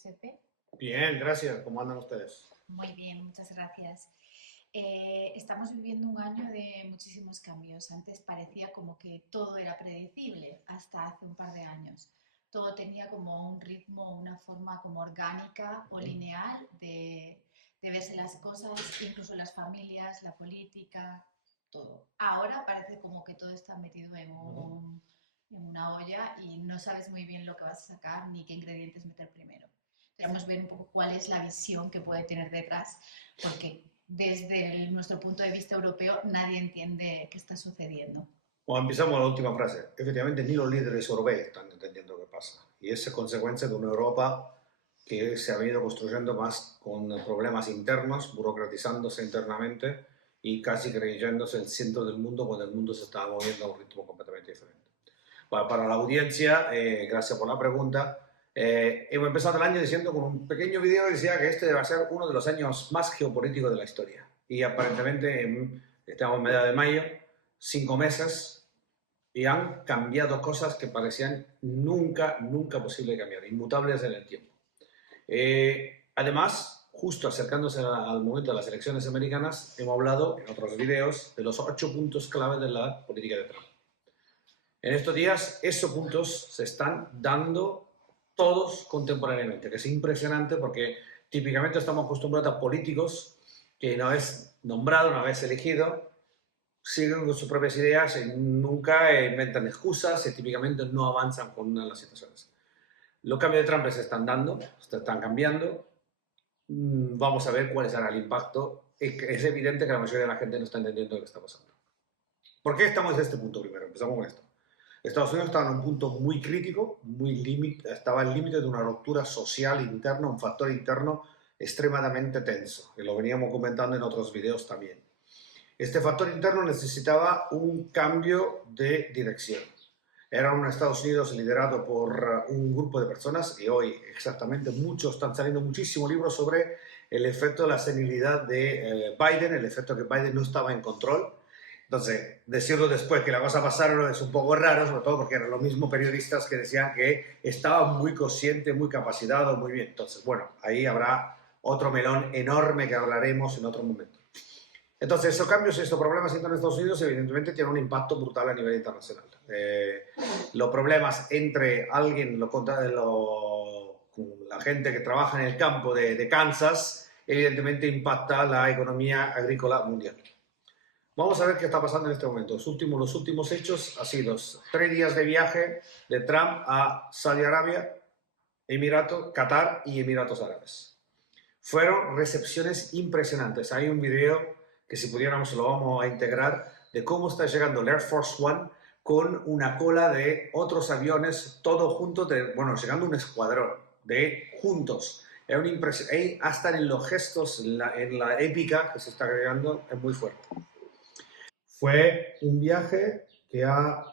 Giuseppe? Bien, gracias. ¿Cómo andan ustedes? Muy bien, muchas gracias. Estamos viviendo un año de muchísimos cambios. Antes parecía como que todo era predecible, hasta hace un par de años. Todo tenía como un ritmo, una forma como orgánica o lineal de verse las cosas, incluso las familias, la política, todo. Ahora parece como que todo está metido en una olla y no sabes muy bien lo que vas a sacar ni qué ingredientes meter primero. Queremos ver un poco cuál es la visión que puede tener detrás, porque desde nuestro punto de vista europeo nadie entiende qué está sucediendo. Bueno, empezamos la última frase. Efectivamente, ni los líderes europeos están entendiendo qué pasa. Y es consecuencia de una Europa que se ha venido construyendo más con problemas internos, burocratizándose internamente y casi creyéndose el centro del mundo cuando el mundo se está moviendo a un ritmo completamente diferente. Bueno, para la audiencia, gracias por la pregunta. Hemos empezado el año diciendo con un pequeño video que decía que este va a ser uno de los años más geopolíticos de la historia. Y aparentemente estamos en medio de mayo, 5 meses, y han cambiado cosas que parecían nunca posible cambiar, inmutables en el tiempo. Además, justo acercándose al momento de las elecciones americanas, hemos hablado en otros videos de los 8 puntos clave de la política de Trump. En estos días, esos puntos se están dando todos contemporáneamente, que es impresionante porque típicamente estamos acostumbrados a políticos que una vez nombrado, una vez elegido, siguen con sus propias ideas y nunca inventan excusas y típicamente no avanzan con las situaciones. Los cambios de Trump se están dando, se están cambiando. Vamos a ver cuál será el impacto. Es evidente que la mayoría de la gente no está entendiendo lo que está pasando. ¿Por qué estamos en este punto primero? Empezamos con esto. Estados Unidos estaba en un punto muy crítico, estaba al límite de una ruptura social interna, un factor interno extremadamente tenso, que lo veníamos comentando en otros videos también. Este factor interno necesitaba un cambio de dirección. Era un Estados Unidos liderado por un grupo de personas y hoy exactamente muchos están saliendo muchísimos libros sobre el efecto de la senilidad de Biden, el efecto que Biden no estaba en control. Entonces, decirlo después que la cosa pasaron es un poco raro, sobre todo porque eran los mismos periodistas que decían que estaba muy consciente, muy capacitado, muy bien. Entonces, bueno, ahí habrá otro melón enorme que hablaremos en otro momento. Entonces, esos cambios, estos problemas internos en Estados Unidos, evidentemente tienen un impacto brutal a nivel internacional. Los problemas entre alguien, la gente que trabaja en el campo de Kansas, evidentemente impacta la economía agrícola mundial. Vamos a ver qué está pasando en este momento. Los últimos hechos han sido 3 días de viaje de Trump a Saudi Arabia, Emiratos, Qatar y Emiratos Árabes. Fueron recepciones impresionantes. Hay un video que si pudiéramos lo vamos a integrar de cómo está llegando el Air Force One con una cola de otros aviones, todo juntos, llegando un escuadrón de juntos. Es una impresión. Hasta en los gestos, en la épica que se está agregando, es muy fuerte. Fue un viaje que ha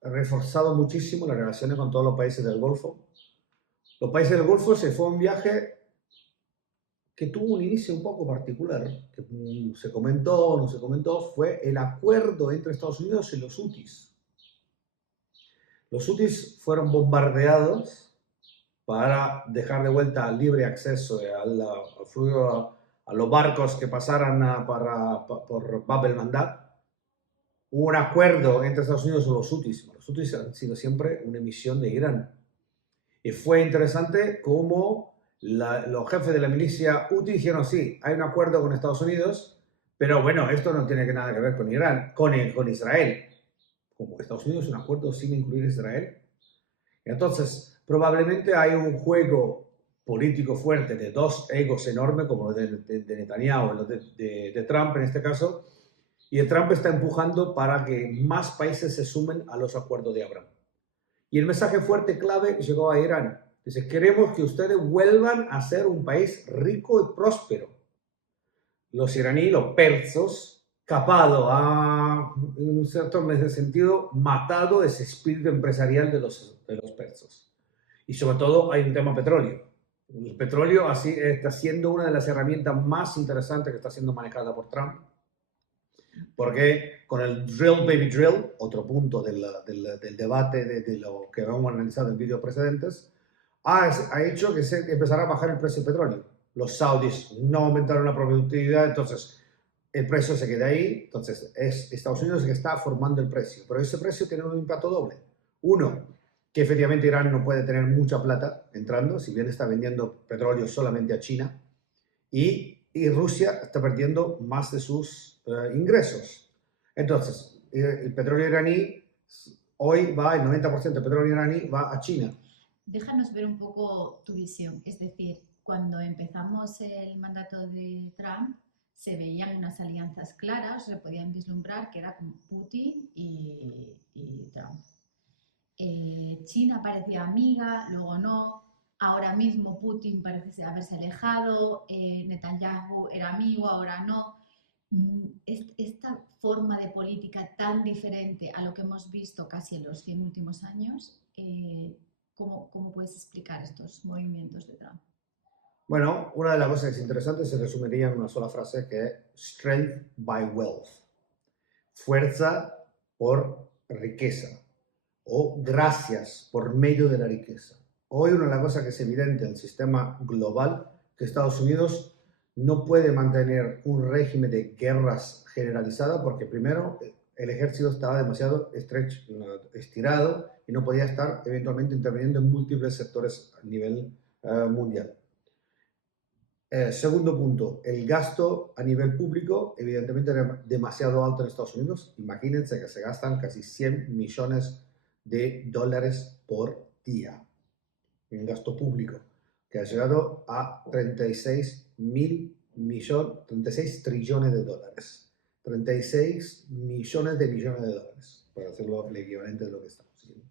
reforzado muchísimo las relaciones con todos los países del Golfo. Los países del Golfo se fue un viaje que tuvo un inicio un poco particular, que se comentó o no se comentó, fue el acuerdo entre Estados Unidos y los hutis. Los hutis fueron bombardeados para dejar de vuelta libre acceso al flujo a los barcos que pasaran por Bab el-Mandab. Hubo un acuerdo entre Estados Unidos y los hutis. Los hutis han sido siempre una emisión de Irán. Y fue interesante cómo los jefes de la milicia huti dijeron, sí, hay un acuerdo con Estados Unidos, pero bueno, esto no tiene nada que ver con Irán, con Israel. Como Estados Unidos un acuerdo sin incluir Israel. Entonces, probablemente hay un juego político fuerte de dos egos enormes, como el de Netanyahu o el de Trump en este caso, y Trump está empujando para que más países se sumen a los acuerdos de Abraham. Y el mensaje fuerte clave llegó a Irán. Dice, queremos que ustedes vuelvan a ser un país rico y próspero. Los iraníes, los persos, capado a, en un cierto sentido, matado ese espíritu empresarial de los persos. Y sobre todo hay un tema petróleo. El petróleo así está siendo una de las herramientas más interesantes que está siendo manejada por Trump. Porque con el drill, baby drill, otro punto del debate de lo que hemos analizado en vídeos precedentes, ha hecho que se empezara a bajar el precio del petróleo. Los saudíes no aumentaron la productividad, entonces el precio se queda ahí. Entonces es Estados Unidos el que está formando el precio. Pero ese precio tiene un impacto doble. Uno, que efectivamente Irán no puede tener mucha plata entrando, si bien está vendiendo petróleo solamente a China. Y Rusia está perdiendo más de sus ingresos. Entonces, el petróleo iraní, hoy va, el 90% del petróleo iraní va a China. Déjanos ver un poco tu visión. Es decir, cuando empezamos el mandato de Trump, se veían unas alianzas claras, se podían vislumbrar que era como Putin y Trump. China parecía amiga, luego no. Ahora mismo Putin parece haberse alejado, Netanyahu era amigo, ahora no. Esta forma de política tan diferente a lo que hemos visto casi en los 100 últimos años, ¿cómo puedes explicar estos movimientos de Trump? Bueno, una de las cosas que es interesante se resumiría en una sola frase, que es strength by wealth. Fuerza por riqueza, o gracias por medio de la riqueza. Hoy una de las cosas que es evidente en el sistema global, que Estados Unidos no puede mantener un régimen de guerras generalizada porque primero el ejército estaba demasiado estirado y no podía estar eventualmente interviniendo en múltiples sectores a nivel mundial. Segundo punto, el gasto a nivel público evidentemente era demasiado alto en Estados Unidos. Imagínense que se gastan casi 100 millones de dólares por día en gasto público, que ha llegado a 36 trillones de dólares. 36 millones de dólares, para hacerlo el equivalente de lo que estamos haciendo.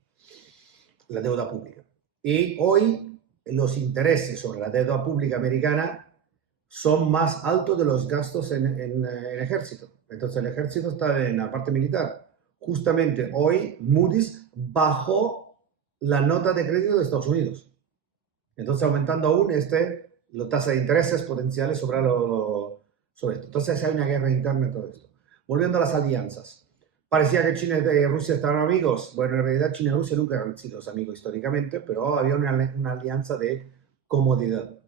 La deuda pública. Y hoy los intereses sobre la deuda pública americana son más altos de los gastos en ejército. Entonces el ejército está en la parte militar. Justamente hoy Moody's bajó la nota de crédito de Estados Unidos. Entonces aumentando aún la tasa de intereses potenciales sobre esto. Entonces hay una guerra interna en todo esto. Volviendo a las alianzas. Parecía que China y Rusia estaban amigos. Bueno, en realidad China y Rusia nunca han sido amigos históricamente, pero había una alianza de comodidad.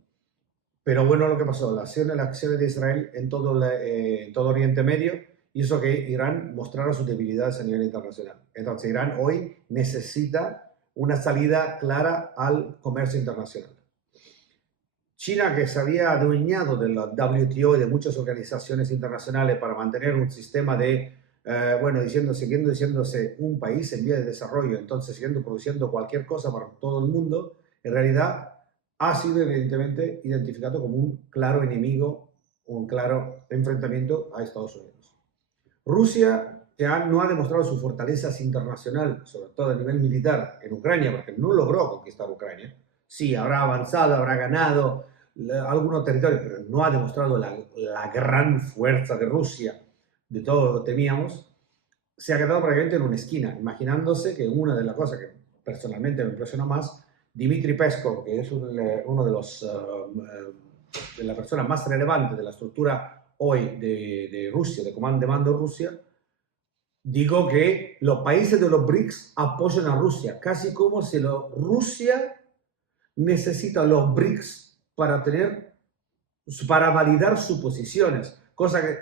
Pero bueno, lo que pasó, las acciones de Israel en todo Oriente Medio hizo que Irán mostrara sus debilidades a nivel internacional. Entonces Irán hoy necesita una salida clara al comercio internacional. China, que se había adueñado de la WTO y de muchas organizaciones internacionales para mantener un sistema de, siguiendo diciéndose un país en vía de desarrollo, entonces siguiendo produciendo cualquier cosa para todo el mundo, en realidad ha sido evidentemente identificado como un claro enemigo, un claro enfrentamiento a Estados Unidos. Rusia, que no ha demostrado su fortaleza internacional, sobre todo a nivel militar, en Ucrania, porque no logró conquistar Ucrania. Sí, habrá avanzado, habrá ganado algunos territorios, pero no ha demostrado la gran fuerza de Rusia, de todo lo que temíamos. Se ha quedado prácticamente en una esquina, imaginándose que una de las cosas que personalmente me impresionó más, Dmitry Peskov, que es uno de las personas más relevantes de la estructura hoy de Rusia, de comando de mando Rusia, digo que los países de los BRICS apoyan a Rusia, casi como si Rusia necesita los BRICS para validar sus posiciones, cosa que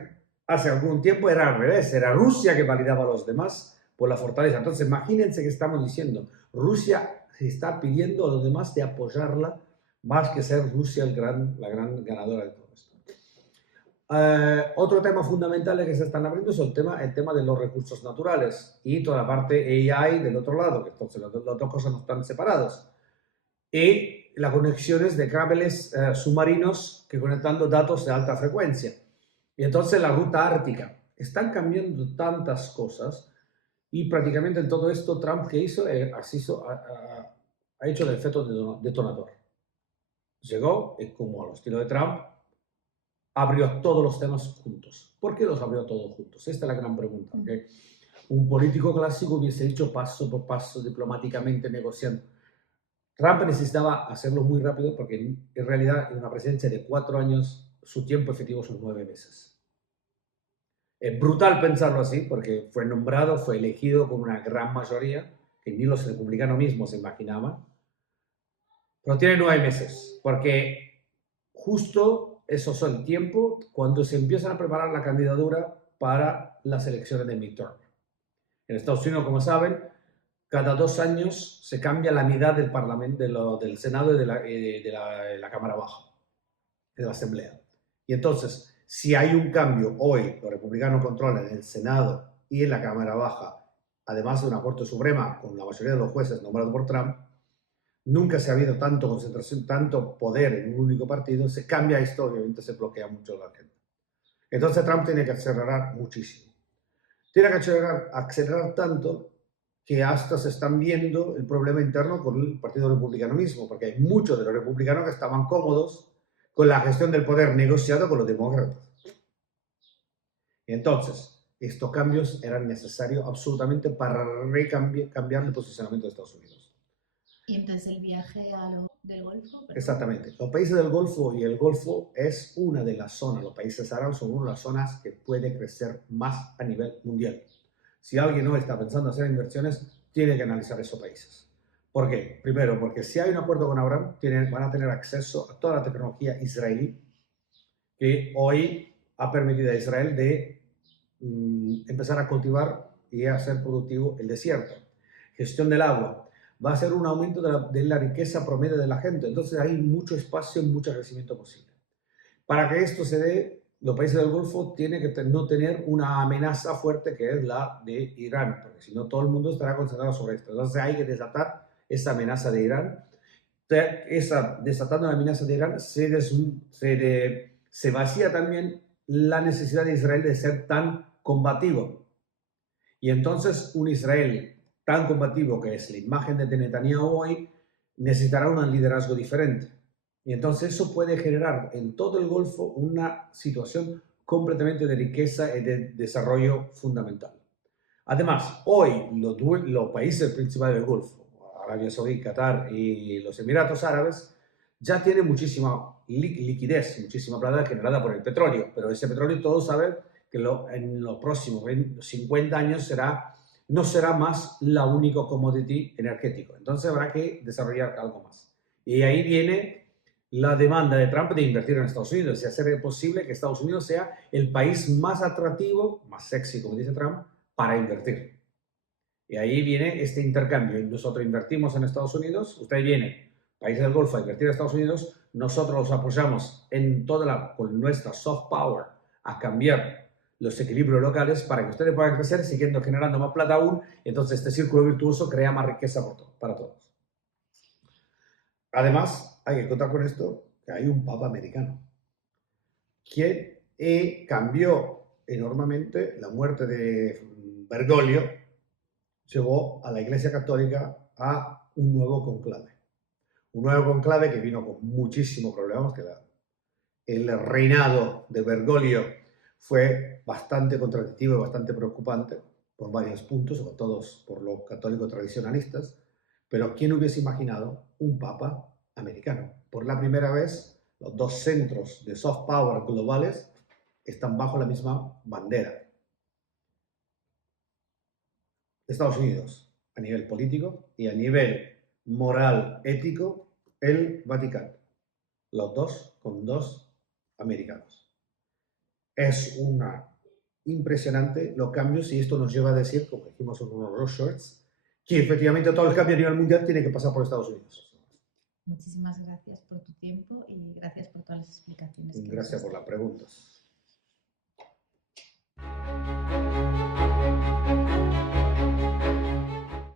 hace algún tiempo era al revés, era Rusia que validaba a los demás por la fortaleza. Entonces imagínense que estamos diciendo, Rusia se está pidiendo a los demás de apoyarla más que ser Rusia la gran ganadora de todo esto. Otro tema fundamental que se están abriendo es el tema de los recursos naturales y toda la parte AI del otro lado, que entonces las dos cosas no están separadas. Y las conexiones de cables submarinos que conectando datos de alta frecuencia. Y entonces la ruta ártica. Están cambiando tantas cosas y prácticamente en todo esto Trump que hizo ha hecho el efecto detonador. Llegó y como al estilo de Trump abrió todos los temas juntos. ¿Por qué los abrió todos juntos? Esta es la gran pregunta. ¿Okay? Un político clásico hubiese dicho paso por paso, diplomáticamente negociando. Trump necesitaba hacerlo muy rápido porque en realidad en una presidencia de 4 años su tiempo efectivo son 9 meses. Es brutal pensarlo así porque fue nombrado, fue elegido con una gran mayoría que ni los republicanos mismos se imaginaban. Pero tiene 9 meses, porque justo eso es el tiempo cuando se empiezan a preparar la candidatura para las elecciones de midterm. En Estados Unidos, como saben, cada 2 años se cambia la mitad del Parlamento, del Senado y de la Cámara Baja, de la Asamblea. Y entonces, si hay un cambio hoy, los republicanos controlan el Senado y en la Cámara Baja, además de una Corte Suprema con la mayoría de los jueces nombrados por Trump, nunca se ha habido tanto concentración, tanto poder en un único partido, se cambia esto, obviamente se bloquea mucho la gente. Entonces Trump tiene que acelerar muchísimo. Tiene que acelerar tanto que hasta se están viendo el problema interno con el Partido Republicano mismo, porque hay muchos de los republicanos que estaban cómodos con la gestión del poder negociado con los demócratas. Y entonces, estos cambios eran necesarios absolutamente para cambiar el posicionamiento de Estados Unidos. Y entonces el viaje del Golfo. ¿Perdón? Exactamente. Los países del Golfo y el Golfo es una de las zonas, los países árabes son una de las zonas que puede crecer más a nivel mundial. Si alguien no está pensando en hacer inversiones, tiene que analizar esos países. ¿Por qué? Primero, porque si hay un acuerdo con Abraham, van a tener acceso a toda la tecnología israelí que hoy ha permitido a Israel de empezar a cultivar y a hacer productivo el desierto. Gestión del agua. Va a ser un aumento de la riqueza promedio de la gente. Entonces hay mucho espacio y mucho crecimiento posible. Para que esto se dé, los países del Golfo tienen que no tener una amenaza fuerte que es la de Irán, porque si no todo el mundo estará concentrado sobre esto. Entonces hay que desatar esa amenaza de Irán. Desatando la amenaza de Irán se vacía también la necesidad de Israel de ser tan combativo. Y entonces un Israel tan combativo, que es la imagen de Netanyahu hoy, necesitará un liderazgo diferente. Y entonces eso puede generar en todo el Golfo una situación completamente de riqueza y de desarrollo fundamental. Además, hoy los países principales del Golfo, Arabia Saudí, Qatar y los Emiratos Árabes, ya tienen muchísima liquidez, muchísima plata generada por el petróleo, pero ese petróleo todos saben que en los próximos 50 años no será más la única commodity energético. Entonces habrá que desarrollar algo más. Y ahí viene la demanda de Trump de invertir en Estados Unidos y hacer posible que Estados Unidos sea el país más atractivo, más sexy, como dice Trump, para invertir. Y ahí viene este intercambio. Nosotros invertimos en Estados Unidos, ustedes vienen, países del Golfo, a invertir en Estados Unidos, nosotros los apoyamos con nuestra soft power a cambiar los equilibrios locales para que ustedes puedan crecer, siguiendo generando más plata aún. Entonces este círculo virtuoso crea más riqueza para todos. Además, hay que contar con esto, que hay un papa americano, que cambió enormemente la muerte de Bergoglio, llevó a la Iglesia Católica a un nuevo conclave. Un nuevo conclave que vino con muchísimos problemas, que el reinado de Bergoglio fue bastante contradictivo y bastante preocupante por varios puntos, sobre todo por los católicos tradicionalistas, pero ¿quién hubiese imaginado un papa americano? Por la primera vez, los dos centros de soft power globales están bajo la misma bandera. Estados Unidos, a nivel político, y a nivel moral, ético, el Vaticano. Los dos con dos americanos. Es impresionante los cambios y esto nos lleva a decir, como dijimos en uno de los shorts, que efectivamente todo el cambio a nivel mundial tiene que pasar por Estados Unidos. Muchísimas gracias por tu tiempo y gracias por todas las explicaciones. Gracias por las preguntas.